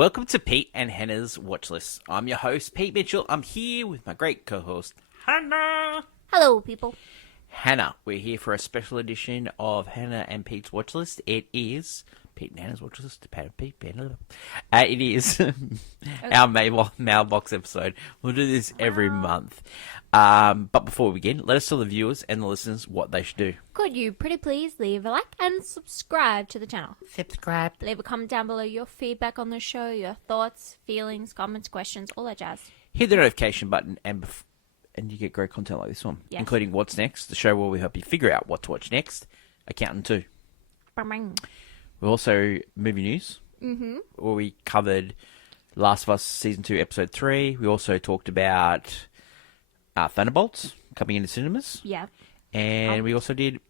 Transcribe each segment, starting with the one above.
Welcome to Pete and Hannah's Watchlist. I'm your host, Pete Mitchell. I'm here with my great co-host, Hannah. Hello, people. Hannah, we're here for a special edition of Hannah and Pete's Watchlist. It is Pete and Hannah's Watchlist. It is our mailbox episode. We'll do this every month. But before we begin, let us tell the viewers and the listeners what they should do. Could you pretty please leave a like and subscribe to the channel? Subscribe. Leave a comment down below your feedback on the show, your thoughts, feelings, comments, questions, all that jazz. Hit the notification button and you get great content like this one, Yes. including What's Next, the show where we help you figure out what to watch next. Accountant 2. Bang. We also movie news, where we covered Last of Us Season 2, Episode 3. We also talked about Thunderbolts coming into cinemas. Yeah. And we also did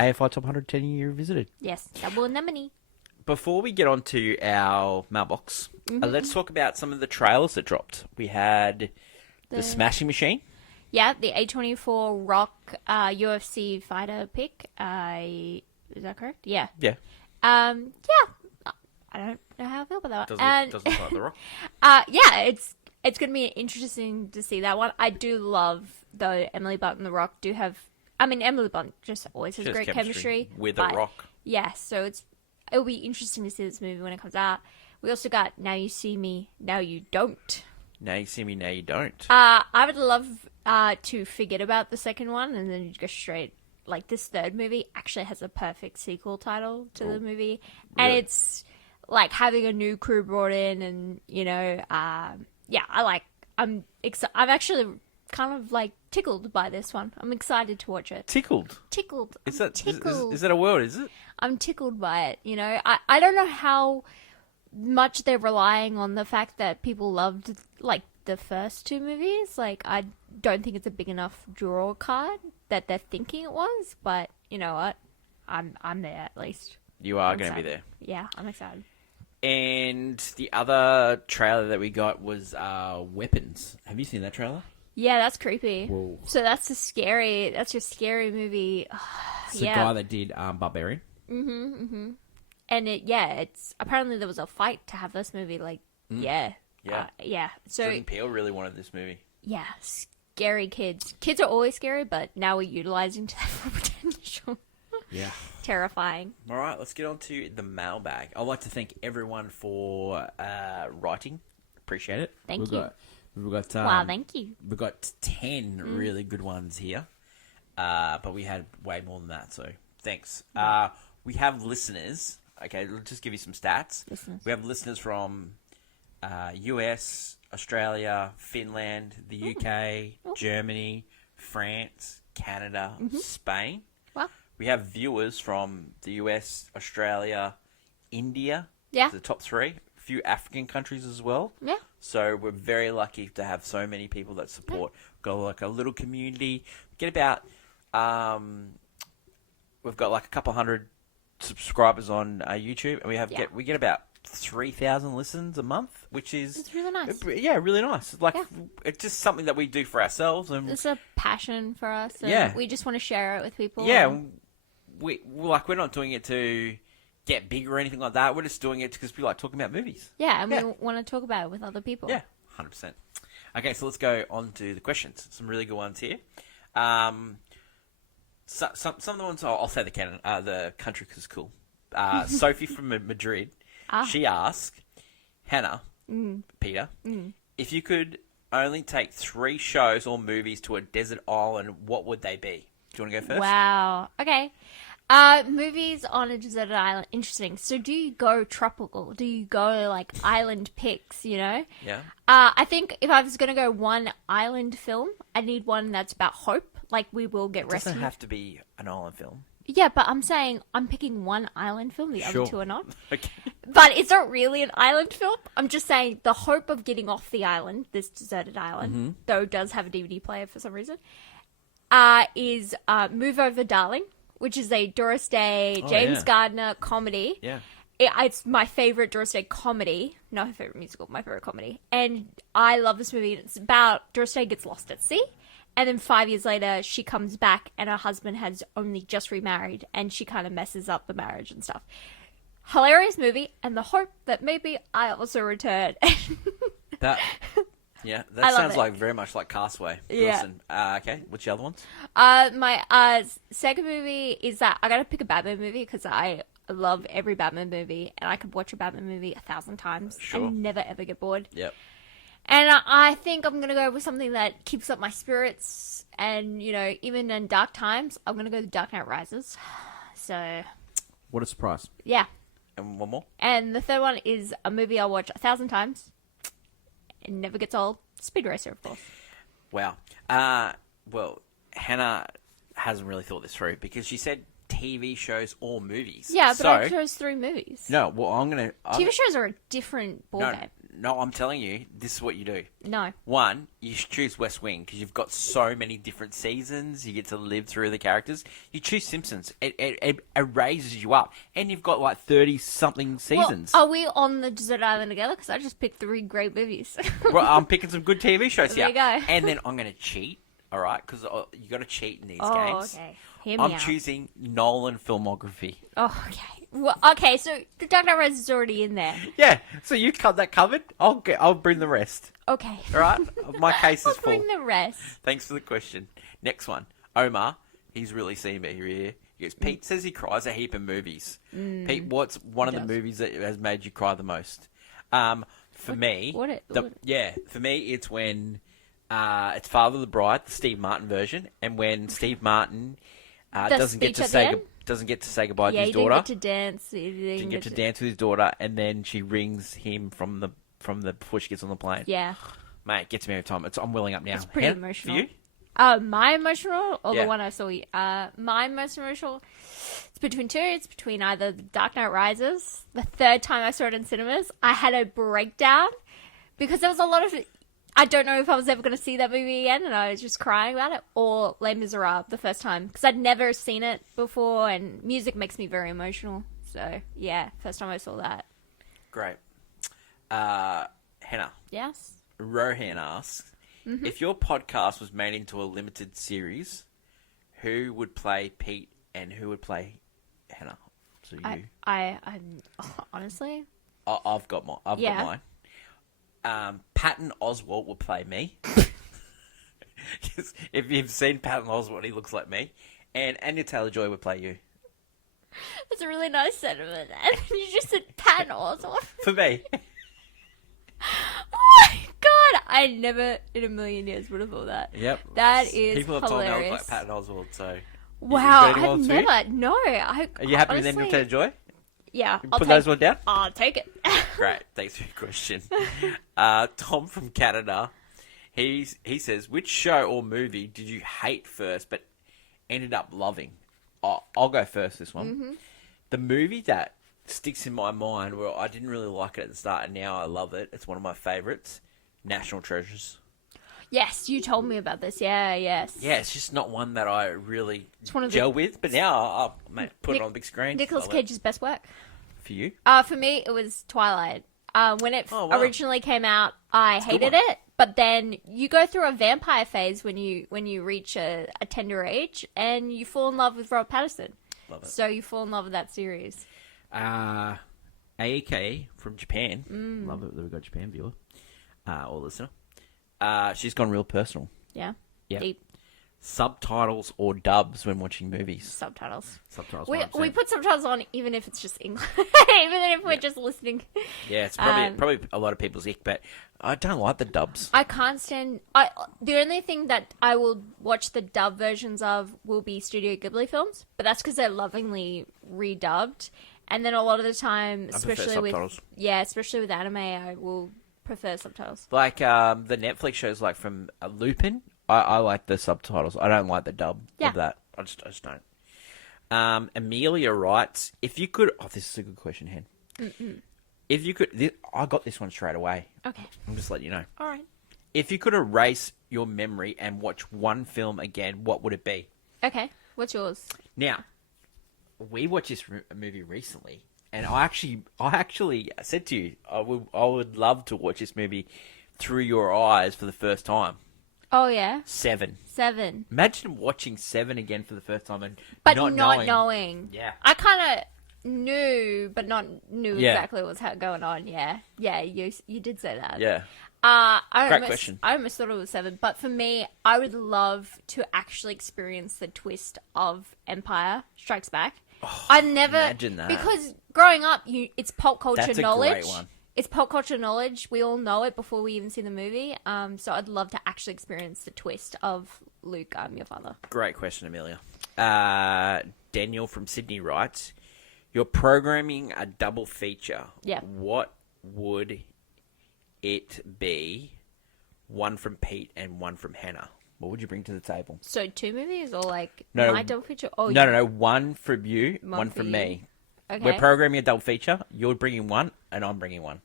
AFI Top 100 10-year revisited. Yes. Double anemone. Before we get on to our mailbox, let's talk about some of the trailers that dropped. We had the Smashing Machine. Yeah, the A24 Rock UFC fighter pick. Is that correct? Yeah. Yeah. Yeah. I don't know how I feel about that one. Doesn't look like The Rock. Yeah, it's going to be interesting to see that one. I do love, though, Emily Blunt and The Rock do have... I mean, Emily Blunt just always has She has great chemistry. with The Rock. Yeah, so it'll be interesting to see this movie when it comes out. We also got Now You See Me, Now You Don't. Now you see me, now you don't. I would love to forget about the second one and then go straight... Like, this third movie actually has a perfect sequel title to the movie. And Really? it's, like, having a new crew brought in and, you know... yeah, I'm actually kind of, like, tickled by this one. I'm excited to watch it. Tickled. Tickled. Is I'm that tickled. is that a word, is it? I'm tickled by it, you know? I don't know how much they're relying on the fact that people loved, like, the first two movies. Like, I don't think it's a big enough draw card that they're thinking it was, but you know what? I'm there at least. You are I'm going to be excited. there. Yeah, I'm excited. And the other trailer that we got was Weapons. Have you seen that trailer? Yeah, that's creepy. Whoa. So that's your scary movie. It's the Yeah. guy that did Barbarian. And it's apparently there was a fight to have this movie. Like, yeah. Yeah. Yeah. So Jordan Peele really wanted this movie. yeah, scary kids. Kids are always scary, but now we're utilizing their full potential. Yeah. Terrifying. All right, let's get on to the mailbag. I'd like to thank everyone for writing. Appreciate it. Thank you. We've got Wow, thank you. We've got 10 really good ones here. But we had way more than that, so thanks. We have listeners. Okay, let's just give you some stats. Listeners. We have listeners from US, Australia, Finland, the UK, Germany, France, Canada, Spain. Wow. We have viewers from the US, Australia, India. Yeah. The top 3. A few African countries as well. Yeah. So we're very lucky to have so many people that support. Got like a little community. Get about we've got like a couple hundred subscribers on YouTube, and we get about 3,000 listens a month, which is It's really nice. Yeah, really nice. Like it's just something that we do for ourselves, and It's a passion for us. And Yeah. we just want to share it with people. yeah, and- we're not doing it to get big or anything like that. We're just doing it because we like talking about movies. yeah, and Yeah. we want to talk about it with other people. Yeah, 100%. Okay, so let's go on to the questions. Some really good ones here. Some of the ones I'll say the country because it's cool. Sophie from Madrid. She asked Hannah, Peter, if you could only take 3 shows or movies to a desert island, what would they be? Do you want to go first? Wow. Okay. Movies on a deserted island. Interesting. So do you go tropical? Do you go like island picks, you know? Yeah. I think if I was going to go one island film, I need one that's about hope. Like, we will get It doesn't rescued. have to be an island film. Yeah, but I'm saying I'm picking one island film. The Sure. other two are not. Okay. But it's not really an island film. I'm just saying the hope of getting off the island, this deserted island, though does have a DVD player for some reason, is Move Over Darling, which is a Doris Day, James yeah. Gardner comedy. Yeah. It's my favorite Doris Day comedy. Not my favorite musical, my favorite comedy. And I love this movie. It's about Doris Day gets lost at sea. And then 5 years later, she comes back and her husband has only just remarried and she kind of messes up the marriage and stuff. hilarious movie, and the hope that maybe I also return. That, yeah, I that love sounds it. like very much like Castaway. Yeah. Wilson. Okay, what's the other ones? My second movie is that I gotta pick a Batman movie because I love every Batman movie, and I could watch a Batman movie 1,000 times Sure. and never ever get bored. Yep. And I think I'm gonna go with something that keeps up my spirits, and you know, even in dark times, I'm gonna go with Dark Knight Rises. So What a surprise. yeah, And one more? and the third one is a movie I'll watch 1,000 times. It never gets old. Speed Racer, of course. Wow. Well, Hannah hasn't really thought this through because she said TV shows or movies. Yeah, but so, I chose 3 movies. No, well, TV shows are a different ballgame. No, I'm telling you, this is what you do. No. One, you should choose West Wing because you've got so many different seasons. You get to live through the characters. You choose Simpsons. It raises you up. And you've got like 30-something seasons. Well, are we on the desert island together? Because I just picked 3 great movies. Well, I'm picking some good TV shows There here. you go. And then I'm going to cheat, all right? Because you got to cheat in these Oh, games. okay. Hear me I'm out. choosing Nolan filmography. Oh, okay. Well, okay, so the Dark Knight Rises is already in there. Yeah, so you cut that covered. I'll bring the rest. Okay. All right, my case I'll is full. bring the rest. Thanks for the question. Next one, Omar. He's really seen me here. He goes, Pete says he cries a heap in movies. Pete, what's one of the does. movies that has made you cry the most? For me, for me, it's when it's Father of the Bride, the Steve Martin version, and when Steve Martin doesn't get speech to at the say end? doesn't get to say goodbye Yeah, to he his daughter. didn't get to dance. He Didn't get to dance with his daughter, and then she rings him from the before she gets on the plane. Yeah. Mate, it gets me every time. I'm welling up now. It's pretty Hannah, emotional. For you? My emotional or Yeah. the one I saw? My most emotional. It's between 2. It's between either The Dark Knight Rises. The third time I saw it in cinemas, I had a breakdown because there was a lot of. I don't know if I was ever going to see that movie again, and I was just crying about it. Or Les Miserables the first time because I'd never seen it before, and music makes me very emotional. So yeah, first time I saw that. Great. Hannah, Yes. Rohan asks, if your podcast was made into a limited series, who would play Pete and who would play Hannah? So you. I honestly. I've got mine. I've Yeah. got mine. Patton Oswalt will play me. 'Cause if you've seen Patton Oswalt, he looks like me. And Anya Taylor-Joy would play you. That's a really nice sentiment. And you just said Patton Oswalt. For me. Oh my god! I never in a million years would have thought that. Yep. That is People have told me I look hilarious. like Patton Oswalt, so. Wow, you got anyone I've to never. No, I. Are you happy with honestly, Anya Taylor-Joy? Yeah, I'll Put take. those one down? I'll take it. Great, thanks for your question. Tom from Canada, he says, which show or movie did you hate first but ended up loving? I'll go first this one. Mm-hmm. The movie that sticks in my mind where I didn't really like it at the start and now I love it, it's one of my favourites, National Treasures. Yes, you told me about this. Yeah, yes. Yeah, it's just not one that I really one of the- gel with, but now I'll put it on the big screen. Nicolas Love it. Cage's best work. For you? For me, it was Twilight. When it Oh, wow. originally came out, I a good hated one. it. But then you go through a vampire phase when you reach a tender age, and you fall in love with Robert Pattinson. Love it. So you fall in love with that series. AEK from Japan. Love it that we've got a Japan viewer or listener. She's gone real personal. Yeah. Yeah. Deep Subtitles or dubs when watching movies? subtitles. Subtitles. We 100%. put subtitles on even if it's just English, even if we're just listening. Yeah, it's probably a lot of people's ick, but I don't like the dubs. I can't stand. The only thing that I will watch the dub versions of will be Studio Ghibli films, but that's because they're lovingly redubbed. And then a lot of the time, I prefer especially with subtitles. anime, I will prefer subtitles. Like the Netflix shows, like from Lupin. I like the subtitles. I don't like the dub Yeah. of that. I just don't. Amelia writes, if you could... Oh, this is a good question, Hen. If you could... I got this one straight away. Okay, I'm just letting you know. all right. If you could erase your memory and watch one film again, what would it be? Okay, what's yours? Now, we watched this movie recently, and I actually said to you, I would love to watch this movie through your eyes for the first time. Oh yeah, 7. 7. Imagine watching 7 again for the first time and But not not knowing. knowing. Yeah. I kind of knew, but not knew Yeah. exactly what was going on. Yeah, yeah, you did say that. Yeah. I Great almost, question. I almost thought it was 7, but for me, I would love to actually experience the twist of Empire Strikes Back. I've never imagine that. because growing up, it's pop culture That's a knowledge. great one. It's pop culture knowledge. We all know it before we even see the movie. So I'd love to actually experience the twist of Luke, I'm your father. Great question, Amelia. Daniel from Sydney writes, "You're programming a double feature. Yeah. What would it be? One from Pete and one from Hannah. What would you bring to the table?" So 2 movies or like No, my double feature? Oh, No. One from you, one for from you. me. Okay. We're programming a double feature. You're bringing one, and I'm bringing one.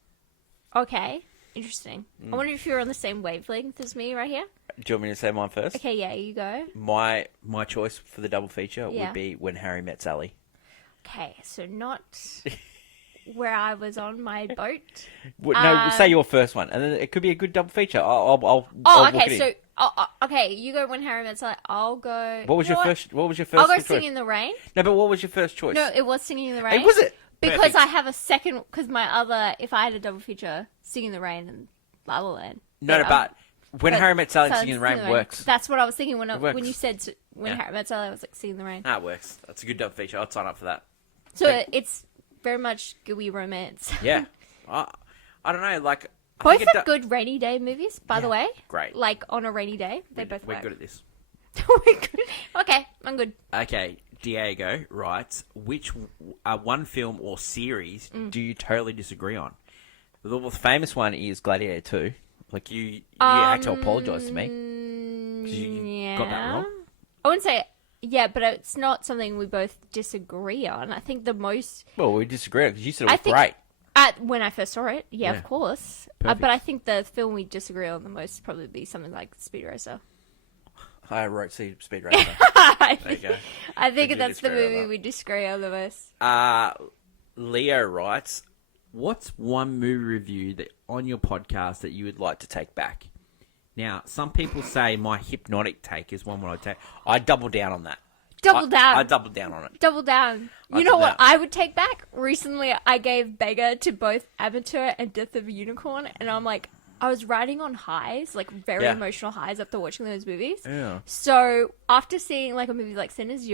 Okay. Interesting. Mm. I wonder if you're on the same wavelength as me right here. Do you want me to say mine first? Okay, yeah, you go. My choice for the double feature Yeah. would be When Harry Met Sally. Okay, so not where I was on my boat. No, say your first one, and then it could be a good double feature. I'll Oh, book okay, it in. so okay, you go When Harry Met Sally. I'll go. What was you your know first? What was your I'll first? go choice? Sing in the Rain. No, but what was your first choice? No, it was Singing in the Rain. Hey, was it? Because Perfect. I have a second. Because my other, if I had a double feature, Singing in the Rain and La La Land. No, but When but Harry Met Sally and Singing Singing in the Rain works. That's what I was thinking when works. when you said When Yeah. Harry Met Sally. I was like Singing in the Rain. Ah, it works. That's a good double feature. I'd sign up for that. So Thank- it's very much gooey romance. Yeah. I don't know. Like I Both think are good rainy day movies, by the way. Great. Like on a rainy day, they both We're work. good at this. We're good. Okay, I'm good. Okay, Diego writes, which one film or series Mm. do you totally disagree on? The famous one is Gladiator 2. Like, you had to apologise to me. 'Cause you got that wrong. I wouldn't say yeah, but it's not something we both disagree on. I think the most Well, we disagree because you said it I was think- great. when I first saw it, yeah, Yeah. of course. Perfect. But I think the film we disagree on the most would probably be something like Speed Racer. I wrote Speed Racer. I There you think, go. I think We do that's the disagree on movie that. we disagree on the most. Leo writes, what's one movie review that on your podcast that you would like to take back? Now, some people say my hypnotic take is one I take. I double down on that. Double down. I double down on it. Double down. I You know did what that. I would take back? Recently, I gave Beggar to both Amateur and Death of a Unicorn, and I'm like, I was riding on highs, like very Yeah. emotional highs after watching those movies. Yeah. So after seeing like a movie like Sinners,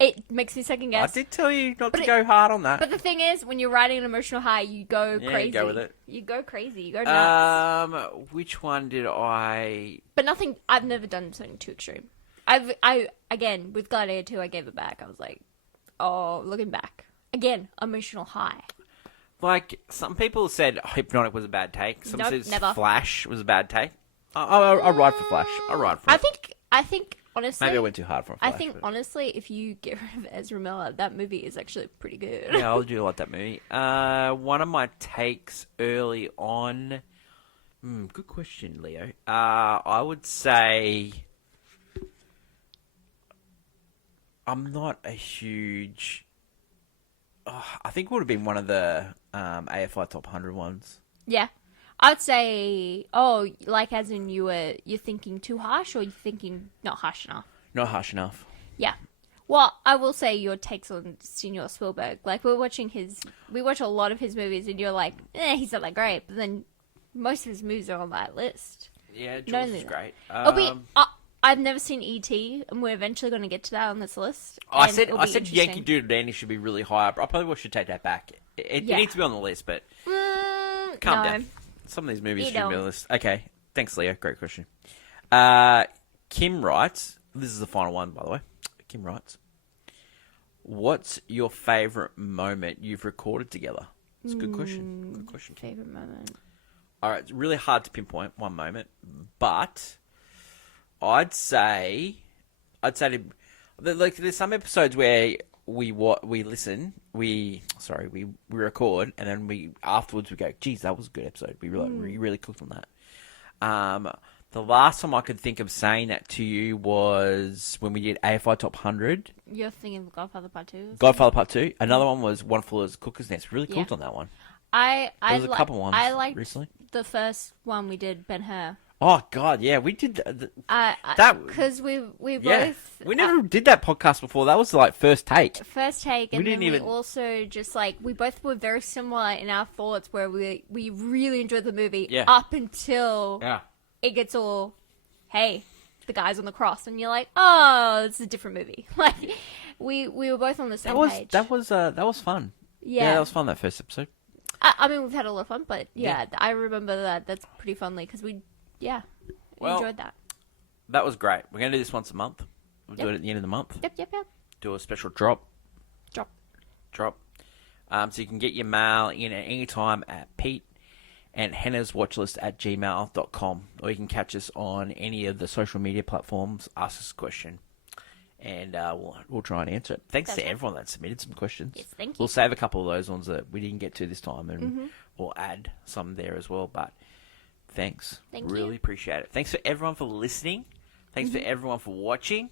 it makes me second I guess. did tell you not But to it- go hard on that. But the thing is, when you're riding an emotional high, you go Yeah, crazy. you go with it. You go crazy. You go nuts. Which one did I... But nothing. I've never done something too extreme. Again with Gladiator 2, I gave it back. I was like, oh, looking back again, emotional high. Like, some people said Hypnotic was a bad take. Some Nope, said never. Flash was a bad take. I'll ride for Flash. I'll ride for it. I think honestly, Maybe I went too hard for Flash. I think but- honestly, if you get rid of Ezra Miller, that movie is actually pretty good. Yeah, I do like that movie. One of my takes early on... good question, Leo. I would say... I'm not a huge... I think it would have been one of the AFI Top 100 ones. Yeah. I'd say, oh, like as in you're thinking too harsh, or you're thinking not harsh enough. Not harsh enough. Yeah. Well, I will say your takes on Senor Spielberg. Like we watch a lot of his movies, and you're like, he's not that great. But then most of his movies are on that list. Yeah, No, Jaws no, is no. great. I've never seen E.T., and we're eventually going to get to that on this list. I and said it'll be Yankee interesting. Doodle Dandy should be really high up. I probably should take that back. It Yeah. needs to be on the list, but calm no. down. Some of these movies You should be on don't. the list. Okay, thanks, Leo. Great question. Kim writes, this is the final one, by the way. Kim writes, what's your favourite moment you've recorded together? It's a good question. Good question. Favorite moment. All right, it's really hard to pinpoint one moment, but I'd say there's some episodes where we record, and then we afterwards we go, geez, that was a good episode. We really cooked on that. The last time I could think of saying that to you was when we did AFI Top 100, You're thinking of Godfather Part 2? Godfather Part 2. Another one was Wonderful as Cooker's Nest. Really cooked Yeah. on that one. I There was a couple ones I liked recently. the first one we did, Ben-Hur. Oh God, yeah, we did that. That because we Yeah, both we never did that podcast before. That was like first take. first take, and didn't then we even- also just like we both were very similar in our thoughts, where we really enjoyed the movie Yeah. up until Yeah. it gets all, hey, the guy's on the cross, and you're like, oh, it's a different movie. Like we were both on the same page. That was fun. Yeah. That was fun. That first episode. I mean, we've had a lot of fun, but yeah, Yeah. I remember that. That's pretty funny because we Well- enjoyed that. That was great. We're going to do this once a month. We'll do Yep. it at the end of the month. Yep. Do a special drop. Drop. So you can get your mail in at any time at Pete and Hannah's Watchlist at gmail.com, or you can catch us on any of the social media platforms. Ask us a question, and we'll try and answer it. Thanks That's to right. everyone that submitted some questions. Yes, thank you. We'll save a couple of those ones that we didn't get to this time, and we'll add some there as well. But thanks, Thank really you. appreciate it. Thanks for everyone for listening. Thanks for everyone for watching,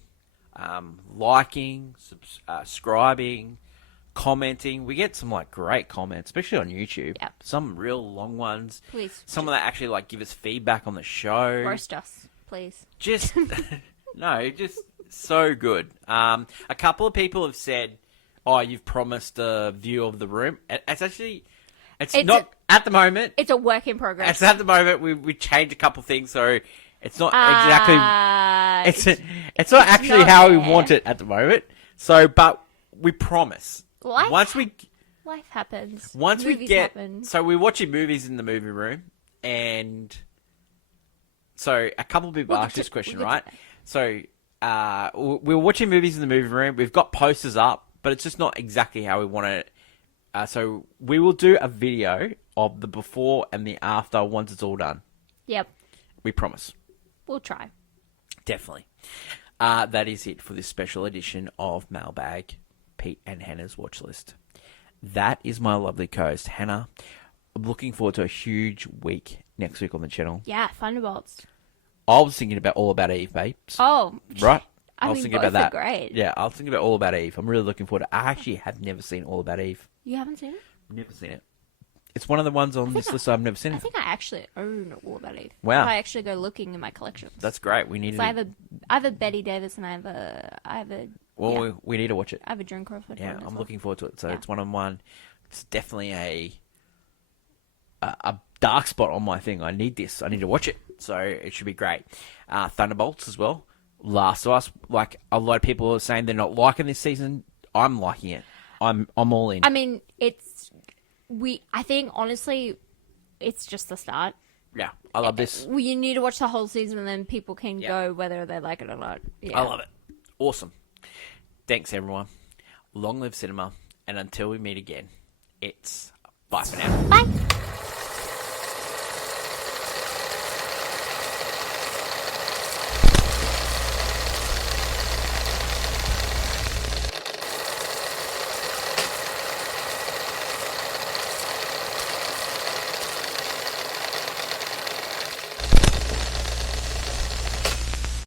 liking, subscribing, commenting. We get some like great comments, especially on YouTube. Yep. Some real long ones. Please, Some that actually like give us feedback on the show. roast us, please. Just no, just so good. A couple of people have said, "Oh, you've promised a view of the room." It's actually, it's not at the moment. It's a work in progress. It's at the moment. We changed a couple of things, so it's not exactly. It's not actually not how we there. want it at the moment. So, but we promise. Life Once happens. we Movies get, happen. so we're watching movies in the movie room, and so a couple of people We'll asked get this to- question, we'll right? get to So we were watching movies in the movie room. We've got posters up, but it's just not exactly how we want it. So we will do a video of the before and the after once it's all done. Yep, We promise. we'll try. Definitely. That is it for this special edition of Mailbag, Pete and Hannah's Watch List. That is my lovely co-host, Hannah. I'm looking forward to a huge week next week on the channel. Yeah, Thunderbolts. I was thinking about All About Eve, babes. Oh, Right? I was mean, thinking both about that. are great. Yeah, I was thinking about All About Eve. I'm really looking forward to it. I actually have never seen All About Eve. You haven't seen it? Never seen it. It's one of the ones on this list I've never seen I it. think I actually own All About Eve. Wow. I actually go looking in my collections. That's great. We need So I to. have a Betty Davis and I have a Well, yeah, we need to watch it. I have a Joan Crawford. Yeah, one as I'm well. looking forward to it. So Yeah. it's one. It's definitely a dark spot on my thing. I need this. I need to watch it. So it should be great. Thunderbolts as well. Last of Us. Like a lot of people are saying they're not liking this season. I'm liking it. I'm all in. I mean, I think honestly, it's just the start. Yeah, I love this. You need to watch the whole season, and then people can Yeah. go whether they like it or not. Yeah. I love it. Awesome. Thanks, everyone. Long live cinema. And until we meet again, it's bye for now. Bye.